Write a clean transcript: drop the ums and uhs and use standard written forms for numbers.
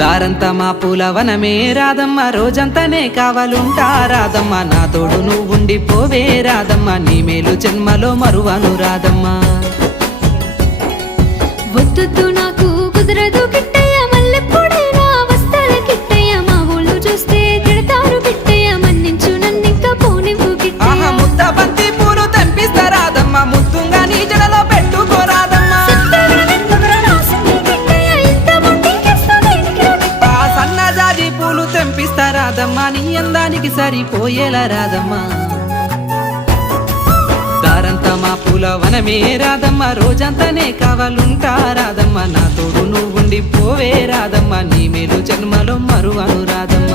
దారంతా మా పూలవనమే రాధమ్మ, రోజంతానే కావాలుంటా రాధమ్మ, నా తోడు నువ్వుండి పోవే రాధమ్మ, నీ మేలు జన్మలో మరువను రాధమ్మ. వద్దు నాకు కుదరదు కిట్టయ్య, మల్లెప్పుడైనా వస్తాల కిట్టయ్య, మా ఊళ్ళు చూస్తే తిడతారు కిట్టయ్య, మన్నించు నన్నింకా పోనివ్వు కిట్టయ్య. ముద్ద బంతి పూలు తెంపిస్తా రాధమ్మ, ముద్దుగా నీ జడలో పెట్టుకో రాధమ్మ. సన్నజాజి పూలు తెంపిస్తా రాధమ్మ, నీ అందానికి సరిపోయేలా రాధమ్మ. దారంతా మా పూలవనమే రాధమ్మ, రోజంతానే కావాలుంటా రాధమ్మ, నా తోడు నువ్వుండి పోవే రాధమ్మ, నీ మేలు జన్మలో మరువను రాధమ్మ.